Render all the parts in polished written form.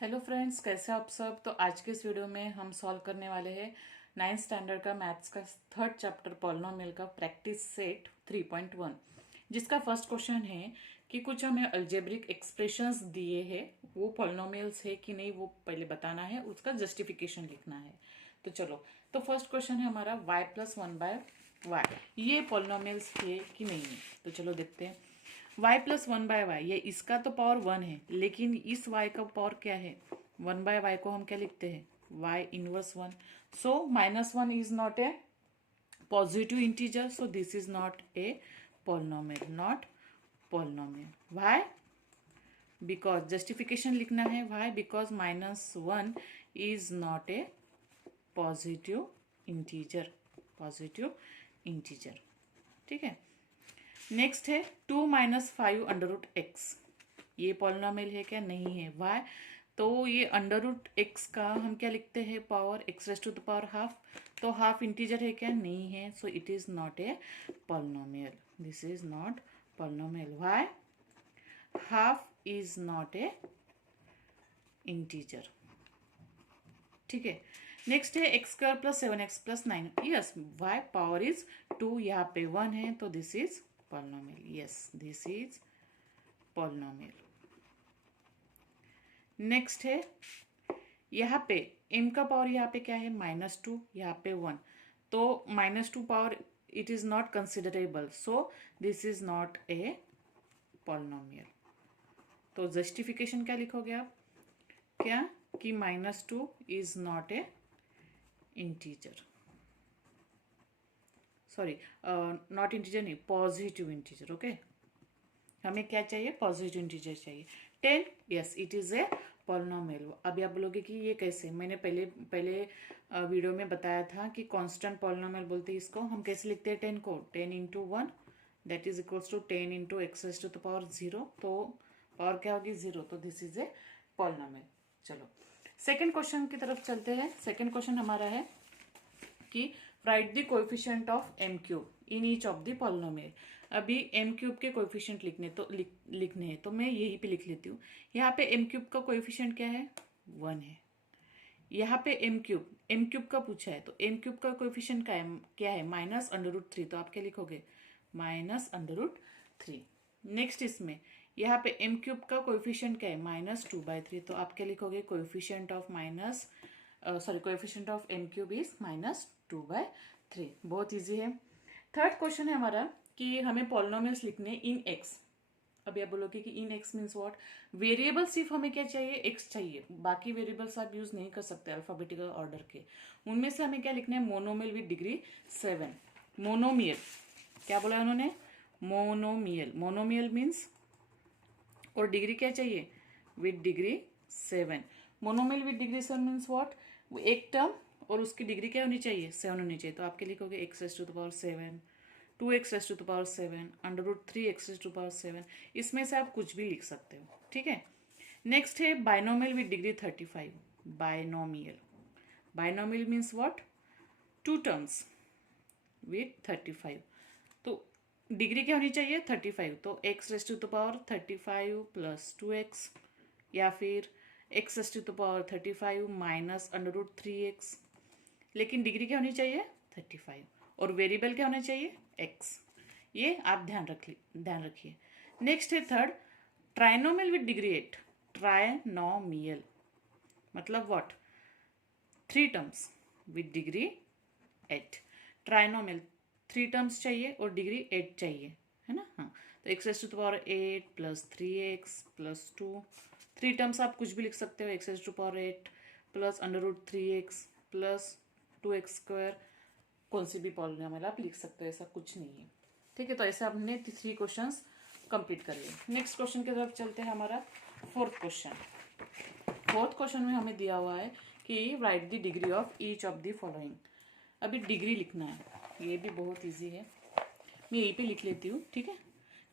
Hello friends, कैसे आप सब। तो आज के इस वीडियो में हम सॉल्व करने वाले हैं 9th स्टैंडर्ड का मैथ्स का थर्ड चैप्टर पॉलिनोमियल का प्रैक्टिस सेट 3.1, जिसका फर्स्ट क्वेश्चन है कि कुछ हमें अलजेब्रिक एक्सप्रेशंस दिए हैं, वो पॉलिनोमियल्स है कि नहीं वो पहले बताना है, उसका जस्टिफिकेशन लिखना है। तो चलो, तो फर्स्ट क्वेश्चन है हमारा y+1/y, ये पॉलिनोमियल्स है कि नहीं है। तो चलो देखते हैं। y+1/y, ये इसका तो पावर 1 है, लेकिन इस y का पावर क्या है। 1/y को हम क्या लिखते हैं, y−1। So -1 is not a positive integer, so this is not a polynomial, not polynomial. Why? Because justification लिखना है, why? Because -1 is not a positive integer, positive integer. ठीक है। नेक्स्ट है 2 - 5√x, ये पॉलिनोमियल है क्या, नहीं है। वाई? तो ये √x का हम क्या लिखते हैं, पावर x⁻², तो हाफ इंटीजर है क्या, नहीं है। So it is not a polynomial, this is not polynomial. Why? Half is not a integer. ठीक है। नेक्स्ट है x² + 7x + 9, yes. Y? Power is 2, यहाँ पे 1 है, तो this is polynomial. Yes, this is polynomial. Next है यहाँ पे m का पावर, यहाँ पे क्या है, -2, यहाँ पे 1, तो -2 power it is not considerable, so this is not a polynomial. तो जस्टिफिकेशन क्या लिखोगे आप, क्या कि -2 is not a integer, sorry not integer नहीं, पॉजिटिव इंटीजर। ओके, हमें क्या चाहिए, पॉजिटिव इंटीजर चाहिए। 10, yes, it is a polynomial. अभी आप बोलोगे कि ये कैसे, मैंने पहले पहले वीडियो में बताया था कि कांस्टेंट पॉलिनोमियल बोलते हैं इसको। हम कैसे लिखते हैं 10 को, 10 × 1 that is equals to 10 × x⁻0, तो पावर क्या होगी, 0, तो दिस इज ए पॉलिनोमियल। चलो सेकेंड क्वेश्चन की तरफ चलते हैं। सेकेंड क्वेश्चन हमारा है कि right the coefficient of m³ in each of the polynomial. अभी m³ के कोएफिशिएंट लिखने हैं, तो मैं यहीं पे लिख लेती हूँ। यहाँ पे m³ का कोएफिशिएंट क्या है, 1 है। यहाँ पे m³ का पूछा है, तो m³ का कोएफिशिएंट क्या है, -√3, तो आप क्या लिखोगे, -√3। नेक्स्ट इसमें यहाँ पे m³ का कोएफिशिएंट क्या है, -2/3, तो आप क्या लिखोगे, कोएफिशिएंट ऑफ m³ इज -2/3। बहुत इजी है। थर्ड क्वेश्चन है हमारा कि हमें पॉलिनोमियल्स लिखने इन x। अभी आप बोलोगे कि इन x मीन्स व्हाट, वेरिएबल सिर्फ हमें क्या चाहिए, x चाहिए, बाकी वेरिएबल्स आप यूज नहीं कर सकते अल्फाबेटिकल ऑर्डर के। उनमें से हमें क्या लिखना है, मोनोमियल विद डिग्री 7। मोनोमियल क्या बोला उन्होंने, मोनोमियल। मोनोमियल मीन्स, और डिग्री क्या चाहिए, with degree 7। Monomial with degree 7 means what, एक टर्म और उसकी डिग्री क्या होनी चाहिए, 7 होनी चाहिए। तो आपके लिखोगे x⁻7, 2x⁻7, √3x⁻7, इसमें से आप कुछ भी लिख सकते हो। ठीक है। नेक्स्ट है binomial with degree 35। Binomial, binomial means what, 2 terms with 35, तो डिग्री क्या होनी चाहिए, 35, तो x⁻35 + 2x, या फिर x⁻35 -√3x, लेकिन डिग्री क्या होनी चाहिए, 35, और वेरिएबल क्या होना चाहिए, x। ये आप ध्यान रखिए। नेक्स्ट है third, trinomial with degree 8। Trinomial मतलब what, 3 terms with degree 8। Trinomial 3 terms चाहिए और डिग्री 8 चाहिए, है ना। हाँ, तो x⁻8 + 3x + 2, 3 टर्म्स आप कुछ भी लिख सकते हो, x⁻8 + √3x + 2x², कौन सी भी पॉलिनोमियल आप लिख सकते हो, ऐसा कुछ नहीं है। ठीक है, तो ऐसे आपने 3 क्वेश्चंस कंप्लीट कर लिए। नेक्स्ट क्वेश्चन की तरफ चलते हैं। हमारा फोर्थ क्वेश्चन में हमें दिया हुआ है कि right the degree of each of the following. अभी डिग्री लिखना है, ये भी बहुत इजी है, मैं यहीं पे लिख लेती हूँ। ठीक है,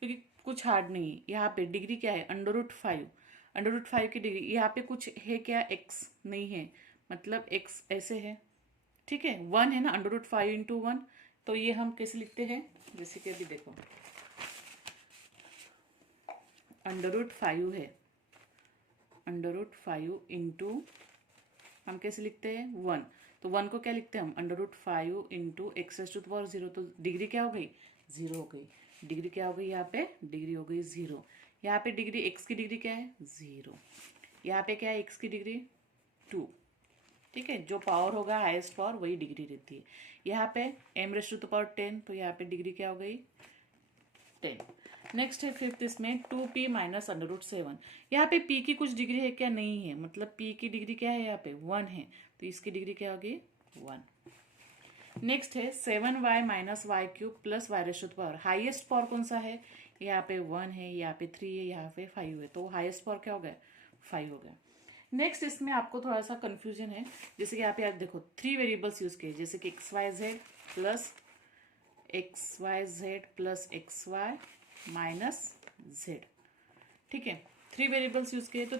क्योंकि कुछ हार्ड नहीं है। यहाँ पे डिग्री क्या है, √5, √5 की डिग्री, यहाँ पे कुछ है क्या, x नहीं है, मतलब x ऐसे है। ठीक है, 1 है ना, √5 × 1, तो ये हम कैसे लिखते हैं, जैसे कि अभी देखो, √5 है, √5 इंटू, हम कैसे लिखते हैं 1, तो 1 को क्या लिखते हैं हम √5 इंटू x⁻⁴, तो डिग्री क्या हो गई 0 हो गई। डिग्री क्या हो गई यहाँ पे, डिग्री हो गई 0। यहाँ पे डिग्री x की डिग्री क्या है 0, यहाँ पे क्या है x की डिग्री 2। ठीक है, जो पावर होगा हाईएस्ट पावर वही डिग्री रहती है। यहाँ पे m⁻10, तो यहाँ पे डिग्री क्या हो गई 10। नेक्स्ट है फिफ्थ, इसमें 2p माइनस √7। यहाँ पे p की कुछ डिग्री है क्या, नहीं है, मतलब p की डिग्री क्या है यहाँ पे 1 है, तो इसकी डिग्री क्या होगी 1। नेक्स्ट है 7y minus y³ plus y⁻, highest power कौन सा है, यहाँ पे 1 है, यहाँ पे 3 है, यहाँ पे 5 है, तो हाईएस्ट पावर क्या हो गया 5 हो गया। नेक्स्ट इसमें आपको थोड़ा सा कंफ्यूजन है, जैसे कि यहाँ पे आप देखो 3 वेरिएबल्स यूज किए, जैसे कि xyz plus xy minus z। ठीक है, 3 वेरिएबल्स यूज किए, तो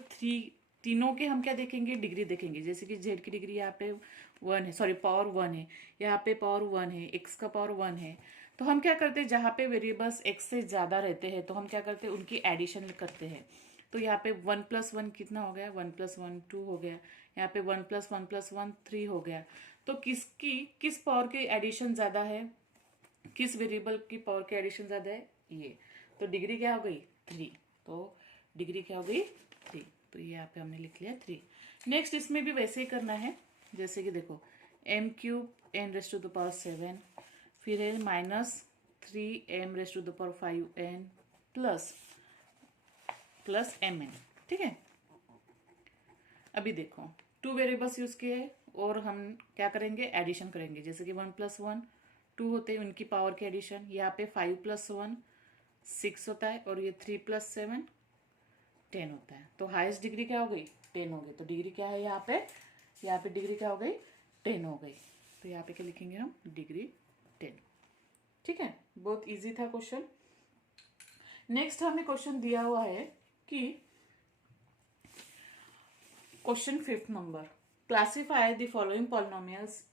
तीनों के हम क्या देखेंगे, डिग्री देखेंगे। जैसे कि z की डिग्री यहाँ पे 1 है, सॉरी पावर 1 है, यहाँ पे पावर 1 है, x का पावर 1 है, तो हम क्या करते हैं, जहाँ पे वेरिएबल्स x से ज़्यादा रहते हैं तो हम क्या करते हैं, उनकी एडिशन करते हैं। तो यहाँ पे 1 + 1 कितना हो गया, 1 + 1 2 हो गया, यहाँ पे 1 + 1 + 1 3 हो गया। तो किस पावर की एडिशन ज़्यादा है, किस वेरिएबल की पावर की एडिशन ज़्यादा है, ये। तो डिग्री क्या हो गई 3, तो डिग्री क्या हो गई 3, तो ये यहाँ पे हमने लिख लिया 3। नेक्स्ट इसमें भी वैसे ही करना है, जैसे कि देखो m³ n⁻⁷, फिर है -3m⁻⁵n प्लस mn। ठीक है, अभी देखो 2 वेरिएबल्स यूज किए और हम क्या करेंगे, एडिशन करेंगे। जैसे कि 1 + 1 2 होते हैं, उनकी पावर की एडिशन। यहाँ पे 5 + 1 6 होता है, और ये 3 + 7 10 होता है। तो हाईएस्ट डिग्री क्या हो गई 10 हो गई। तो डिग्री क्या है यहाँ पे डिग्री क्या हो गई 10 हो गई। तो यहाँ पे क्या लिखेंगे हम, डिग्री 10। ठीक है, बहुत इजी था क्वेश्चन। नेक्स्ट हमें क्वेश्चन दिया हुआ है कि question 5th number, classify the following polynomials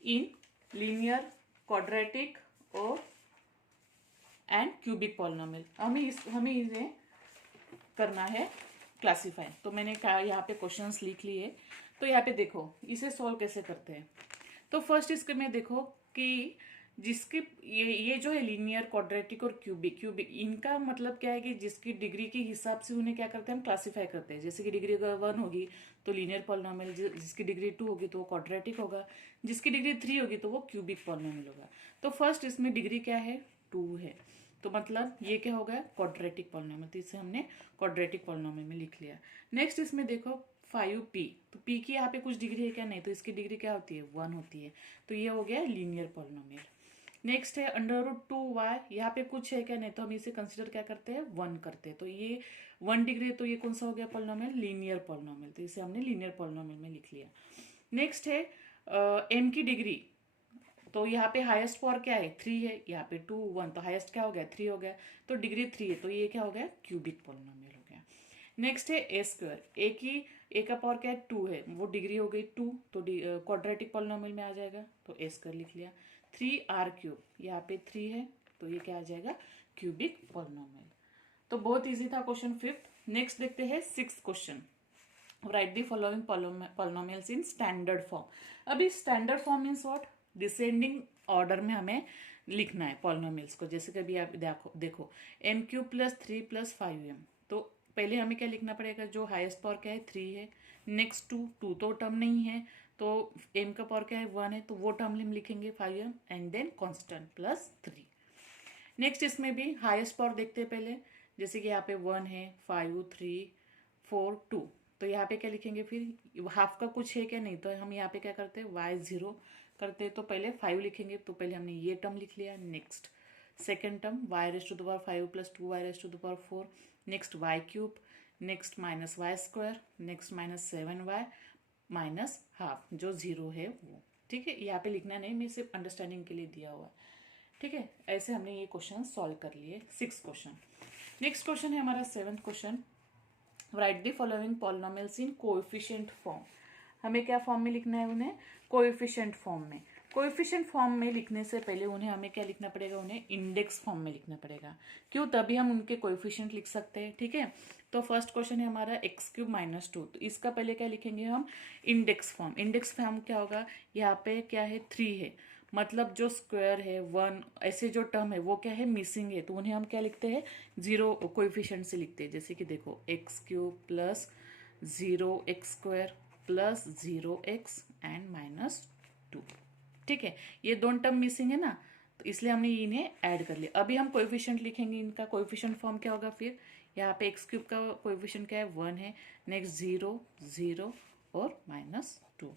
in linear, quadratic और एंड क्यूबिक पॉलिनोमियल। हमें इसे करना है क्लासिफाई। तो मैंने कहा यहाँ पे क्वेश्चंस लिख लिए। तो यहाँ पे देखो इसे सॉल्व कैसे करते हैं। तो फर्स्ट इसके में देखो कि जिसकी ये जो है लीनियर, क्वाड्रेटिक और क्यूबिक, इनका मतलब क्या है कि जिसकी डिग्री के हिसाब से उन्हें क्या करते हैं, हम क्लासिफाई करते हैं। जैसे कि डिग्री अगर 1 होगी तो लीनियर पॉलिनोमियल, जिसकी डिग्री 2 होगी तो वो क्वाड्रेटिक होगा, जिसकी डिग्री 3 होगी तो वो क्यूबिक पॉलिनोमियल होगा। तो फर्स्ट इसमें डिग्री क्या है 2 है, तो मतलब ये क्या हो गया क्वाड्रेटिक पॉलिनोमियल। तो इसे हमने क्वाड्रेटिक पॉलिनोमियल में लिख लिया। नेक्स्ट इसमें देखो 5p, तो p की यहाँ पे कुछ डिग्री है क्या, नहीं, तो इसकी डिग्री क्या होती है 1 होती है, तो ये हो गया लीनियर पॉलिनोमियल। नेक्स्ट है √2y, यहाँ पे कुछ है क्या, नहीं, तो हम इसे कंसिडर क्या करते हैं 1 करते हैं, तो ये 1 डिग्री है, तो ये कौन सा हो गया पॉलिनोमियल, लीनियर पॉलिनोमियल। तो इसे हमने लीनियर पॉलिनोमियल में लिख लिया। नेक्स्ट है m की डिग्री, तो यहाँ पे हाईएस्ट पावर क्या है 3 है, यहाँ पे 2 1, तो हाईएस्ट क्या हो गया 3 हो गया, तो डिग्री 3 है, तो ये क्या हो गया क्यूबिक पॉलिनोमियल हो गया। नेक्स्ट है a², a का पावर क्या है 2 है, वो डिग्री हो गई 2, तो क्वाड्रेटिक पॉलिनोमियल में आ जाएगा, तो a² लिख लिया। 3r³, यहाँ पे 3 है, तो ये क्या आ जाएगा क्यूबिक पॉलिनोमियल। तो बहुत इजी था क्वेश्चन 5th। नेक्स्ट देखते हैं 6th question, right the following polynomials in standard form. अभी standard form means what, descending order में हमें लिखना है पॉलिनोमियल्स को। जैसे कभी आप देखो m³ + 3 + 5m, तो पहले हमें क्या लिखना पड़ेगा, जो हाईएस्ट पावर क्या है 3 है, नेक्स्ट 2 तो टर्म नहीं है, तो m का पावर क्या है 1 है, तो वो टर्म हम लिखेंगे 5m, and then constant plus 3। Next इसमें भी हाईएस्ट पावर देखते हैं पहले, जैसे कि यहाँ पे 1 है, 5 3 4 2, तो यहाँ पे क्या लिखेंगे, फिर हाफ का कुछ है क्या, नहीं, तो हम यहाँ पे क्या करते हैं y0 करते हैं, तो पहले 5 लिखेंगे, तो पहले हमने ये टर्म लिख लिया। Next second term y⁻5 + 2y⁻4, next y³, next -y², next -7y -half, जो 0 है वो। ठीक है, यहाँ पे लिखना नहीं, मैं सिर्फ अंडरस्टैंडिंग के लिए दिया हुआ है। ठीक है, ऐसे हमने ये क्वेश्चन सॉल्व कर लिए 6 क्वेश्चन। नेक्स्ट क्वेश्चन है हमारा 7th question, right the following polynomials in coefficient form. हमें क्या फॉर्म में लिखना है उन्हें, कोएफिशिएंट फॉर्म में। कोएफिशिएंट फॉर्म में लिखने से पहले उन्हें हमें क्या लिखना पड़ेगा, उन्हें इंडेक्स फॉर्म में लिखना पड़ेगा। क्यों? तभी हम उनके कोएफिशिएंट लिख सकते हैं। ठीक है, तो फर्स्ट क्वेश्चन है हमारा x³ - 2, तो इसका पहले क्या लिखेंगे हम, इंडेक्स फॉर्म। इंडेक्स फॉर्म क्या होगा, यहाँ पे क्या है 3 है, मतलब जो स्क्वायर है 1 ऐसे जो टर्म है वो क्या है मिसिंग है, तो उन्हें हम क्या लिखते हैं, 0 कोएफिशिएंट से लिखते हैं। जैसे कि देखो x³ + 0x² + 0x एंड -2। ठीक है, ये दोनों टर्म मिसिंग है ना, तो इसलिए हमने इन्हें ऐड कर लिया। अभी हम कोएफिशिएंट लिखेंगे, इनका कोएफिशिएंट फॉर्म क्या होगा, फिर यहाँ पे x³ का कोएफिशिएंट क्या है 1 है, नेक्स्ट 0 0 और -2।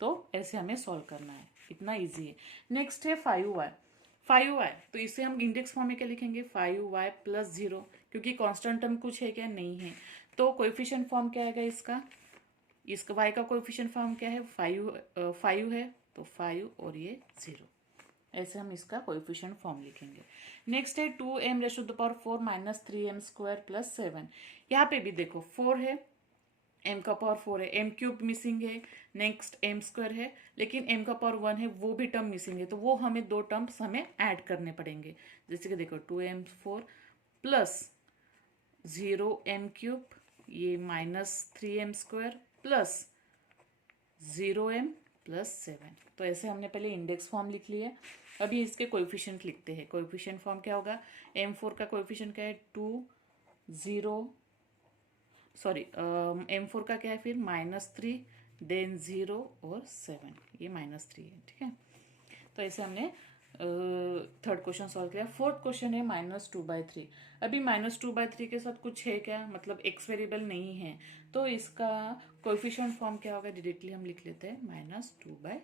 तो ऐसे हमें सॉल्व करना है, इतना इजी है। नेक्स्ट है 5y। 5y तो इसे हम इंडेक्स फॉर्म में क्या लिखेंगे, 5y + 0, क्योंकि कांस्टेंट टर्म कुछ है क्या, नहीं है, तो कोएफिशिएंट फॉर्म क्या आएगा इसका y का कोएफिशिएंट फॉर्म क्या है, 5 है, तो 5 और ये 0, ऐसे हम इसका कोएफिशिएंट फॉर्म लिखेंगे। नेक्स्ट है 2m⁻⁴ - 3m² + 7। यहाँ पे भी देखो 4 है, m का पावर 4 है, m³ मिसिंग है, नेक्स्ट m² है, लेकिन m का पावर 1 है, वो भी टर्म मिसिंग है, तो वो हमें दो टर्म्स हमें ऐड करने पड़ेंगे। जैसे कि देखो 2m4 + 0m³ ये -3m² + 0m + 7, तो ऐसे हमने पहले इंडेक्स फॉर्म लिख लिया। अभी इसके कोएफिशिएंट लिखते हैं। कोएफिशिएंट फॉर्म क्या होगा, m4 का कोएफिशिएंट क्या है 2 0 सॉरी m4 का क्या है फिर -3 देन 0 और 7, ये -3 है। ठीक है, तो ऐसे हमने थर्ड क्वेश्चन सॉल्व किया। फोर्थ क्वेश्चन है -2/3। अभी -2/3 के साथ कुछ है क्या, मतलब x वेरिएबल नहीं है, तो इसका कोएफिशिएंट फॉर्म क्या होगा, डायरेक्टली हम लिख लेते हैं -2/3।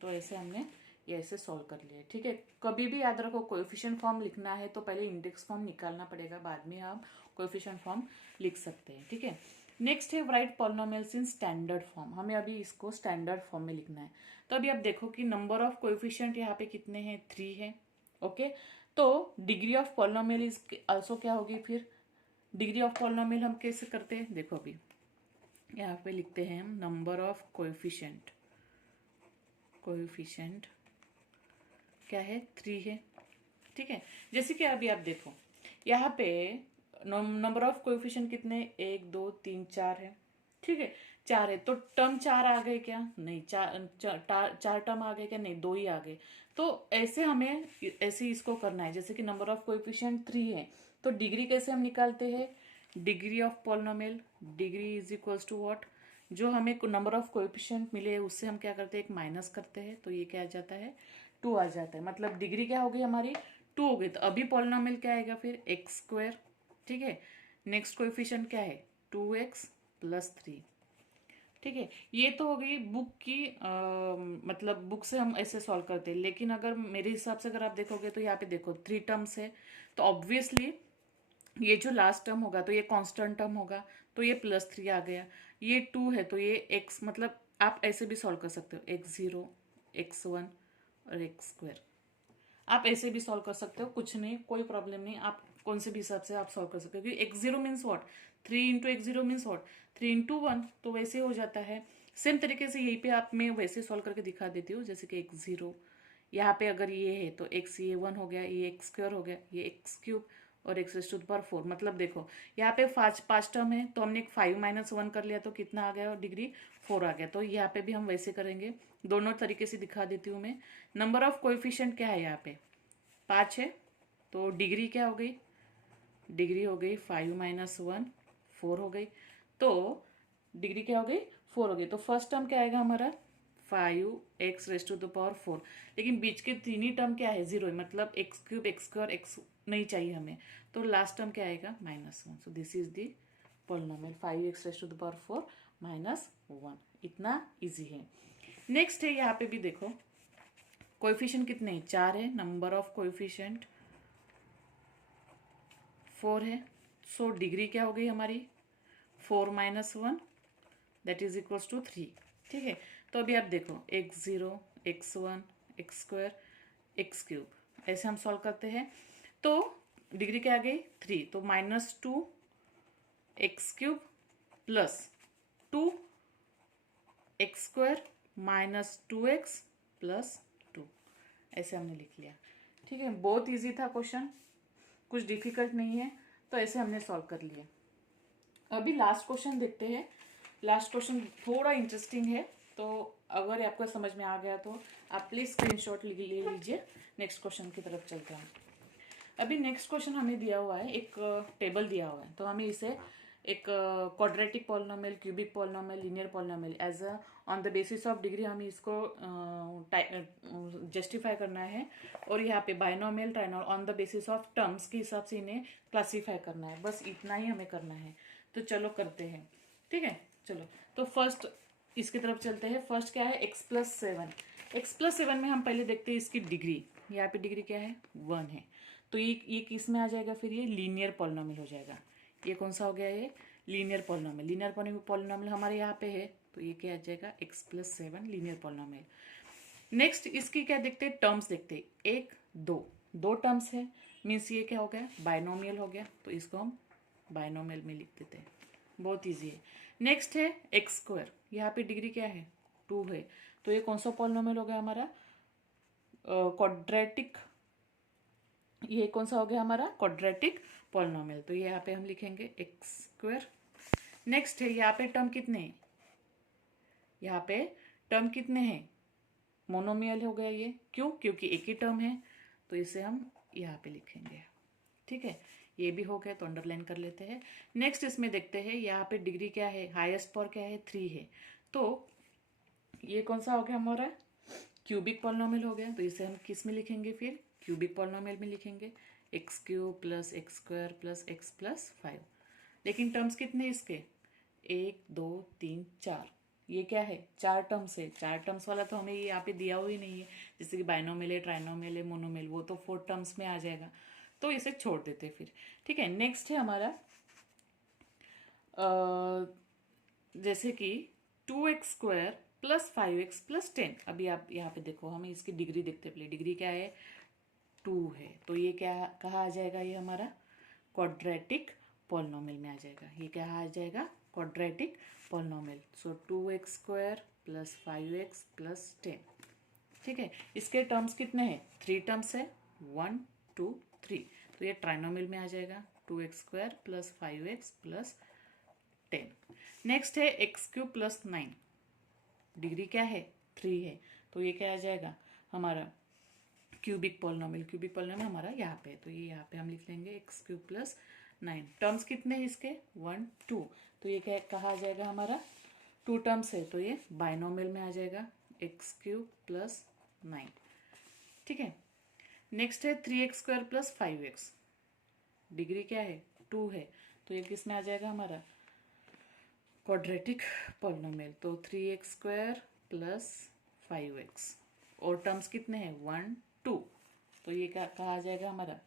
तो ऐसे हमने ये ऐसे सॉल्व कर लिया। ठीक है, कभी भी याद रखो कोएफिशिएंट फॉर्म लिखना है तो पहले इंडेक्स फॉर्म निकालना पड़ेगा, बाद में आप कोएफिशिएंट फॉर्म लिख सकते हैं। ठीक है, नेक्स्ट है right polynomials in standard form. हमें अभी इसको स्टैंडर्ड फॉर्म में लिखना है। तो अभी आप देखो कि नंबर ऑफ कोएफिशिएंट यहाँ पे कितने हैं, 3 है। ओके, तो degree of polynomial is also क्या होगी, फिर डिग्री ऑफ पॉलिनोमियल हम कैसे करते हैं, देखो अभी यहाँ पे लिखते हैं हम नंबर ऑफ कोएफिशिएंट क्या है 3 है। ठीक है, जैसे कि अभी आप देखो यहाँ पे नंबर ऑफ कोएफिशिएंट कितने, 1 2 3 4 है। ठीक है, 4 है, तो टर्म 4 आ गए क्या, नहीं, चार टर्म आ गए क्या, नहीं, 2 ही आ गए। तो ऐसे हमें ऐसे इसको करना है। जैसे कि नंबर ऑफ कोएफिशिएंट 3 है, तो डिग्री कैसे हम निकालते हैं, degree of polynomial, degree is equals to what, जो हमें नंबर ऑफ कोएफिशिएंट मिले उससे हम क्या करते हैं, एक माइनस करते हैं, तो ये क्या आ जाता है 2 आ जाता है। मतलब डिग्री क्या हो गई हमारी 2 हो गई। तो अभी पॉलिनोमियल क्या आएगा फिर x²। ठीक है, नेक्स्ट कोएफिशिएंट क्या है 2x + 3। ठीक है, ये तो हो गई बुक की मतलब बुक से हम ऐसे सॉल्व करते हैं। लेकिन अगर मेरे हिसाब से अगर आप देखोगे तो यहाँ पे देखो 3 टर्म्स है, तो ऑब्वियसली ये जो लास्ट टर्म होगा तो ये कांस्टेंट टर्म होगा, तो ये +3 आ गया। ये 2 है तो ये x, मतलब आप ऐसे भी सॉल्व कर सकते हो, x0 x1 और x²। आप ऐसे भी सॉल्व कर सकते हो, कुछ नहीं, कोई प्रॉब्लम नहीं, आप कौन से भी हिसाब से आप सॉल्व कर सकते हो। क्योंकि x0 means what, 3 × x0 means what, 3 × 1, तो वैसे हो जाता है। सेम तरीके से यहीं पे आप मैं वैसे सॉल्व करके दिखा देती हूँ। जैसे कि x0 यहाँ पे अगर ये है तो x ये 1 हो गया, ये x² हो गया, ये x³ और x⁴। मतलब देखो यहाँ पे पाँच टर्म है, तो हमने एक 5 - 1 कर लिया, तो कितना आ गया, डिग्री 4 आ गया। तो यहाँ पे भी हम वैसे करेंगे, दोनों तरीके से दिखा देती हूँ मैं। नंबर ऑफ कोएफिशिएंट क्या है यहाँ पे 5 है, तो डिग्री क्या हो गई, डिग्री हो गई 5 - 1 4 हो गई, तो डिग्री क्या हो गई 4 हो गई। तो फर्स्ट टर्म क्या आएगा हमारा 5x⁴। लेकिन बीच के तीन ही टर्म क्या है 0 है, मतलब x³ x² x नहीं चाहिए हमें, तो लास्ट टर्म क्या आएगा -1। सो this is the polynomial 5x⁴ -1। इतना इजी है। नेक्स्ट है यहाँ पे भी देखो कोएफिशिएंट कितने हैं, 4 है, नंबर ऑफ कोएफिशिएंट 4 है। सो डिग्री क्या हो गई हमारी 4 - 1 दैट इज इक्वल्स टू 3। ठीक है, तो अभी आप देखो x0 x1 x² x³ ऐसे हम सॉल्व करते हैं। तो डिग्री क्या आ गई 3, तो -2 x³ + 2 x² - 2x प्लस 2, ऐसे हमने लिख लिया। ठीक है, बहुत इजी था क्वेश्चन, कुछ डिफिकल्ट नहीं है, तो ऐसे हमने सॉल्व कर लिया। अभी लास्ट क्वेश्चन देखते हैं। लास्ट क्वेश्चन थोड़ा इंटरेस्टिंग है, तो अगर आपको समझ में आ गया तो आप प्लीज़ स्क्रीनशॉट ले लीजिए। नेक्स्ट क्वेश्चन की तरफ चलते हैं। अभी नेक्स्ट क्वेश्चन हमें दिया हुआ है, एक टेबल दिया हुआ है, तो हमें इसे एक quadratic polynomial, cubic polynomial, linear polynomial as a on the basis of degree हमें इसको जस्टिफाई करना है, और यहाँ पे binomial, trinomial on the basis of terms के हिसाब से इन्हें क्लासीफाई करना है। बस इतना ही हमें करना है, तो चलो करते हैं। ठीक है, चलो तो फर्स्ट इसकी तरफ चलते हैं। फर्स्ट क्या है, x+7। x+7 में हम पहले देखते हैं इसकी डिग्री। यहाँ पे डिग्री क्या है, 1 है, तो ये किस में आ जाएगा, फिर ये लीनियर पॉलिनोमियल हो जाएगा। ये कौन सा हो गया, ये लीनियर पॉलिनोमियल। लीनियर पॉलिनोमियल हमारे यहाँ पे है, तो ये क्या आ जाएगा, x+7 लीनियर पॉलिनोमियल। नेक्स्ट इसकी क्या देखते हैं, टर्म्स देखते हैं। 1 2 दो टर्म्स है, मीन्स ये क्या हो गया, बाइनोमियल हो गया, तो इसको हम बाइनोमियल में लिख देते हैं। बहुत ईजी है। नेक्स्ट है x², यहाँ पे डिग्री क्या है, 2 है, तो ये कौन सा पॉलिनोमियल हो गया हमारा, क्वाड्रेटिक। ये कौन सा हो गया हमारा, क्वाड्रेटिक पॉलिनोमियल, तो ये यहाँ पे हम लिखेंगे x²। नेक्स्ट है, यहाँ पे टर्म कितने हैं, यहाँ पे टर्म कितने हैं, मोनोमियल हो गया ये, क्यों, क्योंकि एक ही टर्म है, तो इसे हम यहाँ पे लिखेंगे। ठीक है, ये भी हो गया, तो अंडरलाइन कर लेते हैं। नेक्स्ट इसमें देखते हैं, यहाँ पे डिग्री क्या है, हाईएस्ट पावर क्या है, 3 है, तो ये कौन सा हो गया हमारा, क्यूबिक पॉलिनोमियल हो गया, तो इसे हम किस में लिखेंगे, फिर क्यूबिक पॉलिनोमियल में लिखेंगे, x³ plus x² plus x+5। लेकिन टर्म्स कितने इसके, 1 2 3 4, ये क्या है, 4 टर्म्स है। 4 टर्म्स वाला तो हमें यहाँ पे दिया हुआ ही नहीं है, जैसे कि बाइनोमियल है, ट्राइनोमियल है, मोनोमियल, वो तो 4 टर्म्स में आ जाएगा, तो इसे छोड़ देते फिर। ठीक है, नेक्स्ट है हमारा जैसे कि 2x² प्लस 5x प्लस 10। अभी आप यहाँ पे देखो, हमें इसकी डिग्री देखते हैं पहले। डिग्री क्या है, 2 है, तो ये क्या कहाँ आ जाएगा, ये हमारा क्वाड्रेटिक पॉलिनोमियल में आ जाएगा। ये क्या आ जाएगा, क्वाड्रेटिक पॉलिनोमियल। सो 2x² प्लस 5x प्लस 10। ठीक है, इसके टर्म्स कितने हैं, 3 टर्म्स है, 1 2 3, तो ये ट्राइनोमियल में आ जाएगा, 2x² plus 5x plus 10। Next है x³ प्लस 9, डिग्री क्या है, 3 है, तो ये क्या आ जाएगा हमारा क्यूबिक पॉलिनोमियल। क्यूबिक पॉलिनोमियल हमारा यहाँ पे है, तो ये यहाँ पे हम लिख लेंगे x³ प्लस 9। टर्म्स कितने हैं इसके, 1 2, तो ये क्या कहाँ आ जाएगा हमारा, 2 टर्म्स है, तो ये बाइनोमियल में आ जाएगा, x³ प्लस 9। ठीक है, नेक्स्ट है 3x² प्लस 5x, डिग्री क्या है, 2 है, तो ये किस में आ जाएगा हमारा, क्वाड्रेटिक पॉलिनोमियल। तो 3x² प्लस 5x, और टर्म्स कितने हैं, 1 2, तो ये क्या कहा आ जाएगा हमारा,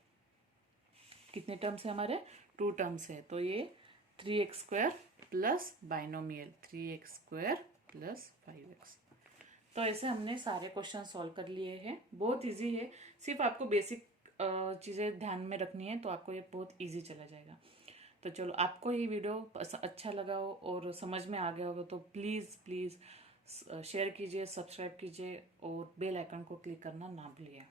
कितने टर्म्स है हमारे, 2 टर्म्स है, तो ये 3x² plus binomial 3x² plus 5x। तो ऐसे हमने सारे क्वेश्चन सॉल्व कर लिए हैं। बहुत इजी है, सिर्फ आपको बेसिक चीज़ें ध्यान में रखनी है, तो आपको ये बहुत इजी चला जाएगा। तो चलो, आपको ये वीडियो अच्छा लगा हो और समझ में आ गया होगा, तो प्लीज़ प्लीज़ शेयर कीजिए, सब्सक्राइब कीजिए, और बेल आइकन को क्लिक करना ना भूलिए।